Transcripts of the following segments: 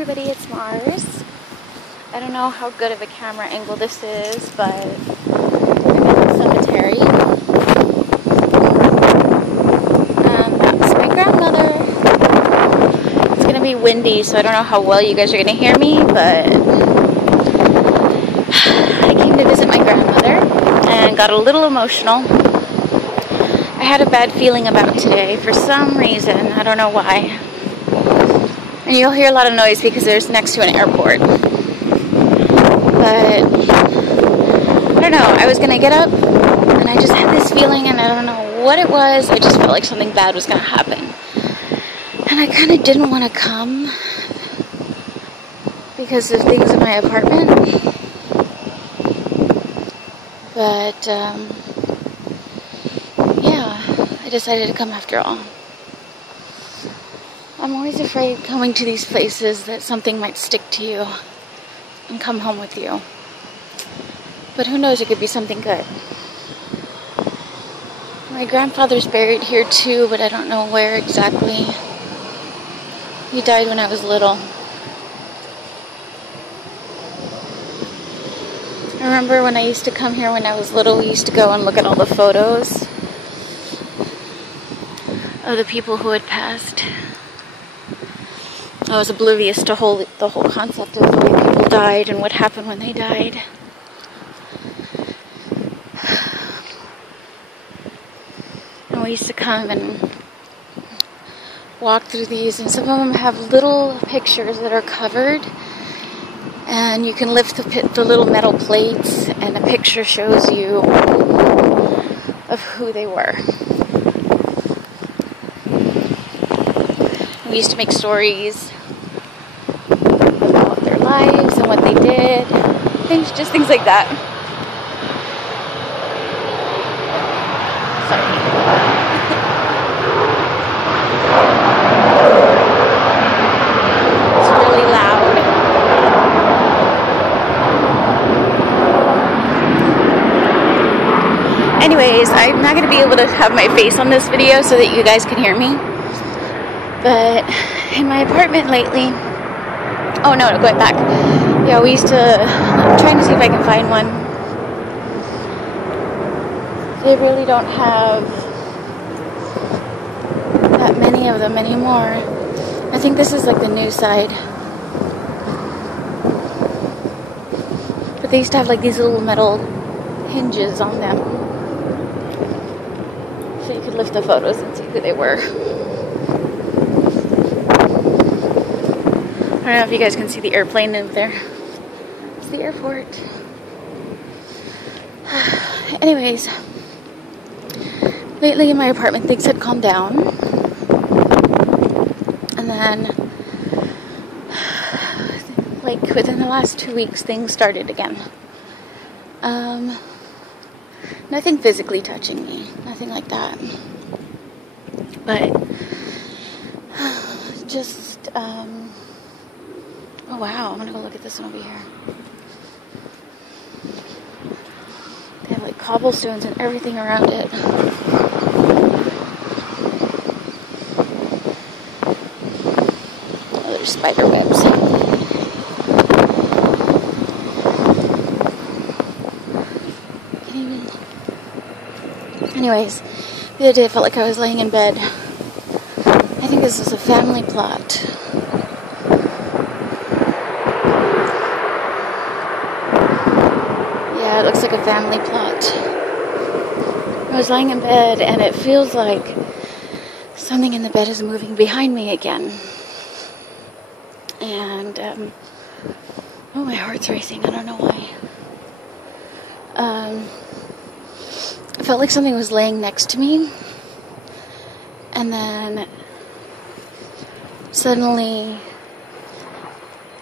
everybody, it's Mars. I don't know how good of a camera angle this is, but I'm in the cemetery. That's my grandmother. It's going to be windy, so I don't know how well you guys are going to hear me, but I came to visit my grandmother and got a little emotional. I had a bad feeling about today for some reason. I don't know why. And you'll hear a lot of noise because there's next to an airport. But I don't know, I was gonna get up and I just had this feeling and I don't know what it was. I just felt like something bad was gonna happen. And I kind of didn't want to come because of things in my apartment. But yeah, I decided to come after all. I'm always afraid coming to these places that something might stick to you and come home with you. But who knows, it could be something good. My grandfather's buried here too, but I don't know where exactly. He died when I was little. I remember when I used to come here when I was little, we used to go and look at all the photos of the people who had passed. I was oblivious to the whole concept of the way people died and what happened when they died. And we used to come and walk through these, and some of them have little pictures that are covered, and you can lift the little metal plates, and the picture shows you of who they were. We used to make stories about their lives and what they did. Just things like that. Sorry. It's really loud. Anyways, I'm not going to be able to have my face on this video so that you guys can hear me. But in my apartment lately, oh no, going back. Yeah, we used to, I'm trying to see if I can find one. They really don't have that many of them anymore. I think this is like the new side. But they used to have like these little metal hinges on them. So you could lift the photos and see who they were. I don't know if you guys can see the airplane over there. It's the airport. Anyways, lately in my apartment things had calmed down. And then, like within the last 2 weeks, things started again. Nothing physically touching me. Nothing like that. But, just, oh wow, I'm gonna go look at this one over here. They have like cobblestones and everything around it. Oh, there's spider webs. Anyways, the other day I felt like I was laying in bed. I think this is a family plot. It looks like a family plot. I was lying in bed and it feels like something in the bed is moving behind me again. And, oh, my heart's racing. I don't know why. I felt like something was laying next to me. And then suddenly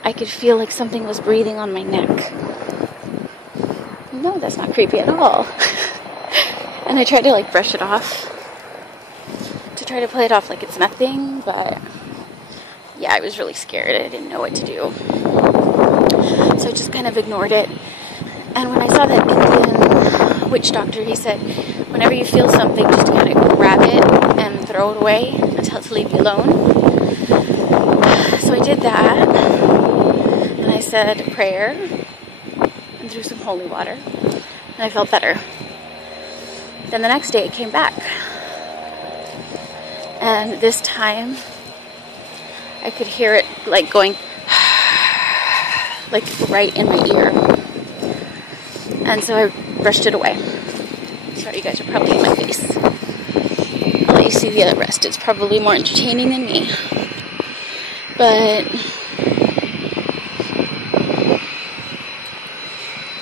I could feel like something was breathing on my neck. No, that's not creepy at all. And I tried to like brush it off to try to play it off like it's nothing, but yeah, I was really scared. I didn't know what to do. So I just kind of ignored it. And when I saw that Indian witch doctor, he said, whenever you feel something, just kind of grab it and throw it away and tell it to leave you alone. So I did that. said a prayer and threw some holy water, and I felt better. Then the next day it came back, and this time I could hear it like going like right in my ear, and so I brushed it away. Sorry, you guys are probably in my face. I'll let you see the other rest. It's probably more entertaining than me, but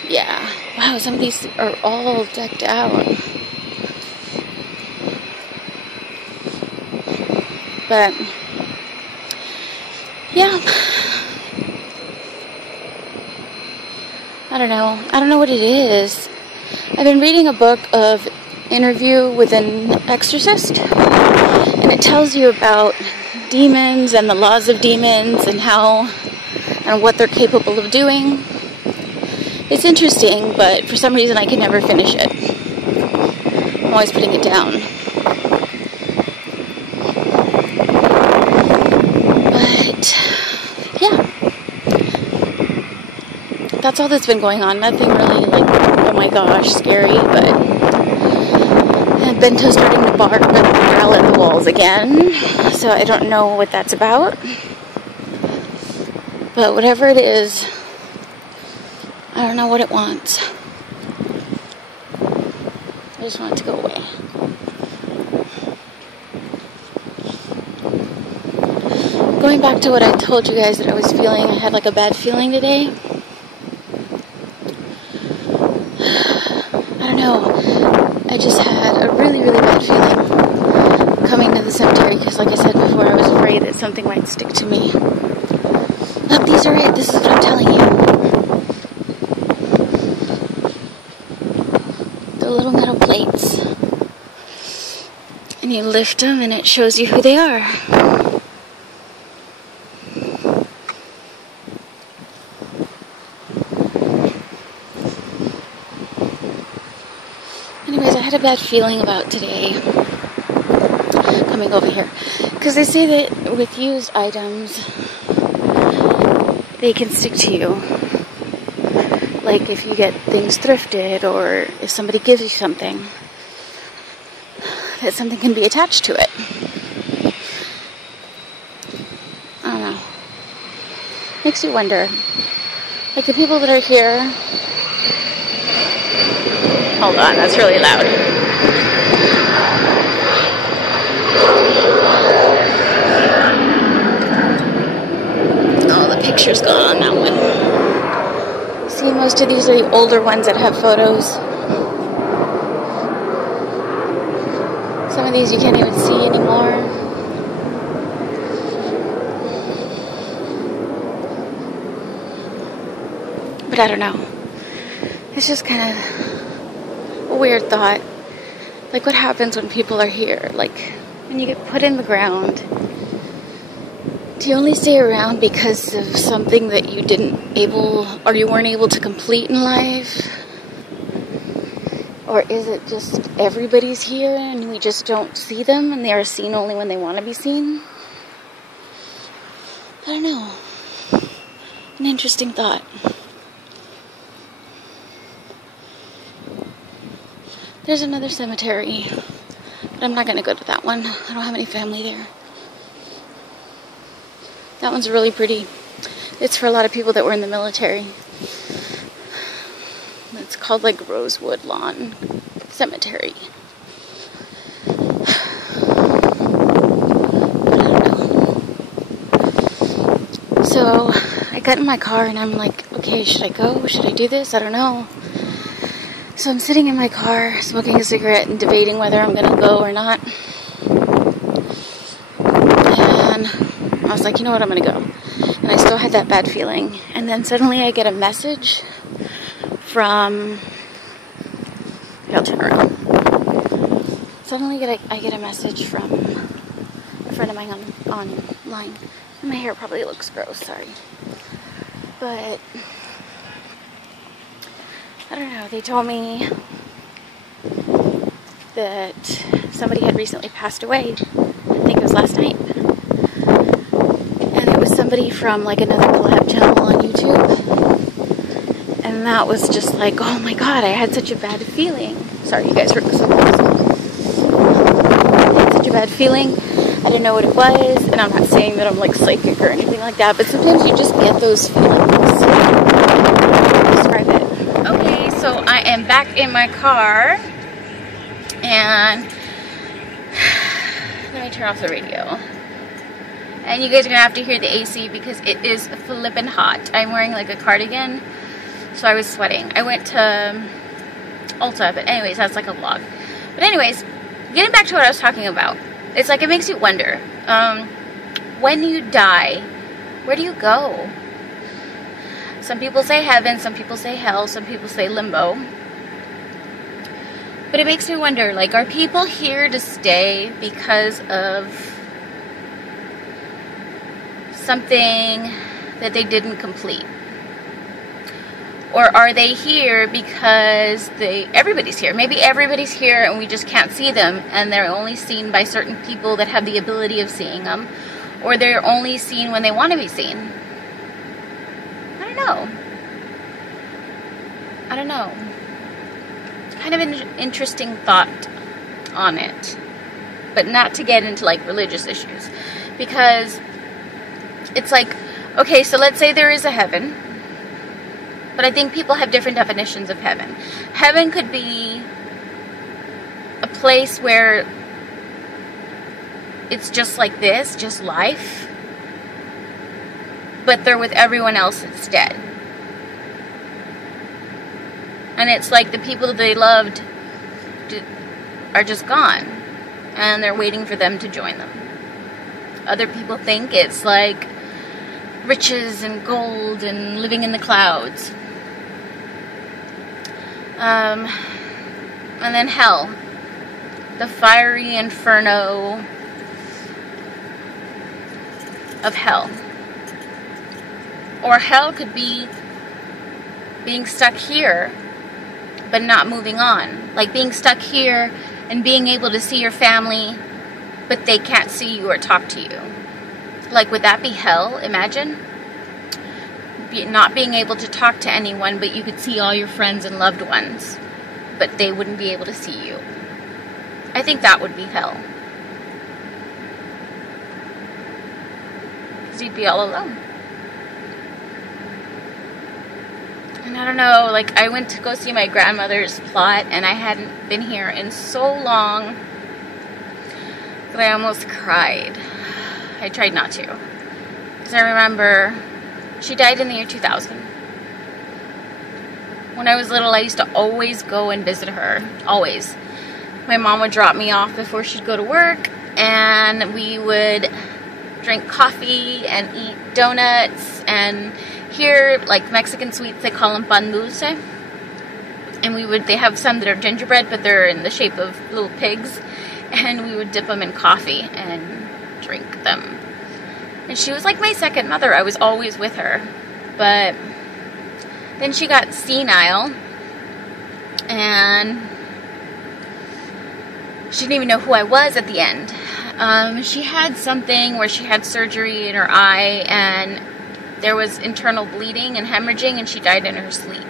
yeah. Wow, some of these are all decked out. But yeah, I don't know. I don't know what it is. I've been reading a book of Interview with an Exorcist, and it tells you about demons and the laws of demons and how and what they're capable of doing. It's interesting, but for some reason I can never finish it. I'm always putting it down. Yeah, that's all that's been going on. Nothing really like, oh my gosh, scary, but Bento's starting to bark and growl at the walls again, so I don't know what that's about. But whatever it is, I don't know what it wants. I just want it to go away. Going back to what I told you guys that I was feeling, I had like a bad feeling today. I don't know. I just had a really, really bad feeling coming to the cemetery because, like I said before, I was afraid that something might stick to me. Look, these are it. This is what I'm telling you. The little metal plates. And you lift them and it shows you who they are. Anyways, I had a bad feeling about today coming over here. Because they say that with used items, they can stick to you. Like if you get things thrifted or if somebody gives you something, that something can be attached to it. I don't know. Makes you wonder. Like the people that are here... Hold on, that's really loud. Oh, the picture's gone on that one. See, most of these are the older ones that have photos. Some of these you can't even see anymore. But I don't know. It's just kind of a weird thought. Like what happens when people are here? Like when you get put in the ground, do you only stay around because of something that you weren't able to complete in life? Or is it just everybody's here and we just don't see them and they are seen only when they want to be seen? I don't know. An interesting thought. There's another cemetery, but I'm not going to go to that one. I don't have any family there. That one's really pretty. It's for a lot of people that were in the military. It's called like Rosewood Lawn Cemetery. But I don't know. So I got in my car and I'm like, okay, should I go? Should I do this? I don't know. So I'm sitting in my car, smoking a cigarette and debating whether I'm going to go or not. And I was like, you know what, I'm going to go. And I still had that bad feeling. And then suddenly I get a message from... I'll turn around. Suddenly I get a message from a friend of mine online. And my hair probably looks gross, sorry. But... I don't know, they told me that somebody had recently passed away. I think it was last night. And it was somebody from like another collab channel on YouTube. And that was just like, oh my god, I had such a bad feeling. Sorry, you guys heard this. I had such a bad feeling. I didn't know what it was, and I'm not saying that I'm like psychic or anything like that, but sometimes you just get those feelings. Describe it. Okay, so I am back in my car, and let me turn off the radio. And you guys are gonna have to hear the AC because it is flippin' hot. I'm wearing like a cardigan, so I was sweating. I went to Ulta, but anyways, that's like a vlog. But anyways, getting back to what I was talking about. It's like it makes you wonder, when you die, where do you go? Some people say heaven, some people say hell, some people say limbo. But it makes me wonder, like, are people here to stay because of something that they didn't complete? Or are they here because everybody's here? Maybe everybody's here and we just can't see them, and they're only seen by certain people that have the ability of seeing them, or they're only seen when they want to be seen. I don't know. It's kind of an interesting thought on it, but not to get into like religious issues, because it's like, okay, so let's say there is a heaven. But I think people have different definitions of heaven. Heaven could be a place where it's just like this, just life, but they're with everyone else instead. And it's like the people that they loved are just gone, and they're waiting for them to join them. Other people think it's like riches and gold and living in the clouds. And then hell, the fiery inferno of hell. Or hell could be being stuck here but not moving on, like being stuck here and being able to see your family but they can't see you or talk to you. Like, would that be hell? Imagine not being able to talk to anyone, but you could see all your friends and loved ones, but they wouldn't be able to see you. I think that would be hell. Because you'd be all alone. And I don't know, like, I went to go see my grandmother's plot, and I hadn't been here in so long that I almost cried. I tried not to. Because I remember she died in the year 2000. When I was little, I used to always go and visit her. Always. My mom would drop me off before she'd go to work, and we would drink coffee and eat donuts, and here, like Mexican sweets, they call them pan dulce. And they have some that are gingerbread, but they're in the shape of little pigs, and we would dip them in coffee and drink them. And she was like my second mother. I was always with her. But then she got senile, and she didn't even know who I was at the end. She had something where she had surgery in her eye, and there was internal bleeding and hemorrhaging, and she died in her sleep.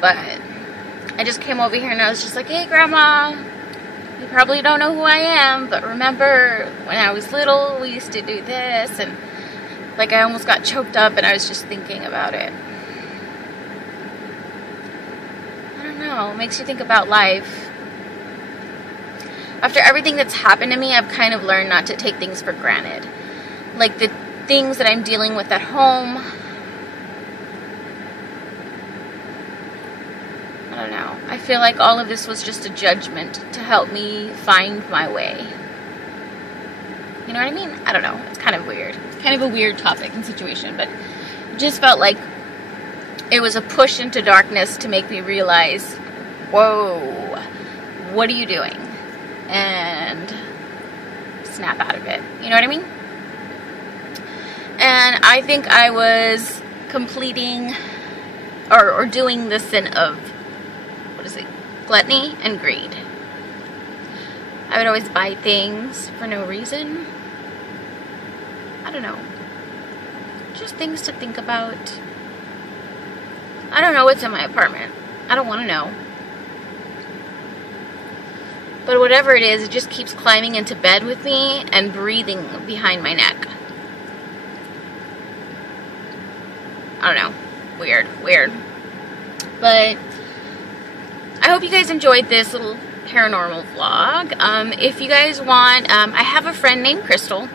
But I just came over here and I was just like, hey, Grandma, you probably don't know who I am, but remember when I was little, we used to do this, and like I almost got choked up, and I was just thinking about it. I don't know, it makes you think about life. After everything that's happened to me, I've kind of learned not to take things for granted. Like the things that I'm dealing with at home, I don't know. I feel like all of this was just a judgment to help me find my way. You know what I mean? I don't know. It's kind of weird. Kind of a weird topic and situation, but it just felt like it was a push into darkness to make me realize, whoa, what are you doing? And snap out of it. You know what I mean? And I think I was completing or doing the sin of, gluttony and greed. I would always buy things for no reason. I don't know. Just things to think about. I don't know what's in my apartment. I don't want to know. But whatever it is, it just keeps climbing into bed with me and breathing behind my neck. I don't know. Weird. But I hope you guys enjoyed this little paranormal vlog. If you guys want, I have a friend named Crystal.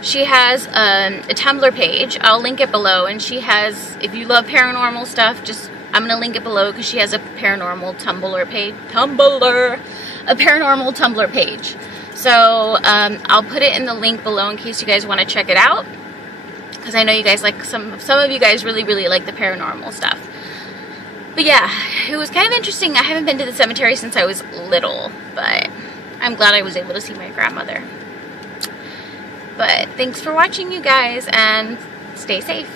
She has a Tumblr page. I'll link it below. And she has, if you love paranormal stuff, I'm going to link it below because she has a paranormal Tumblr page. A paranormal Tumblr page. So I'll put it in the link below in case you guys want to check it out. Because I know you guys like, some of you guys really like the paranormal stuff. But yeah, it was kind of interesting. I haven't been to the cemetery since I was little, but I'm glad I was able to see my grandmother. But thanks for watching, you guys, and stay safe.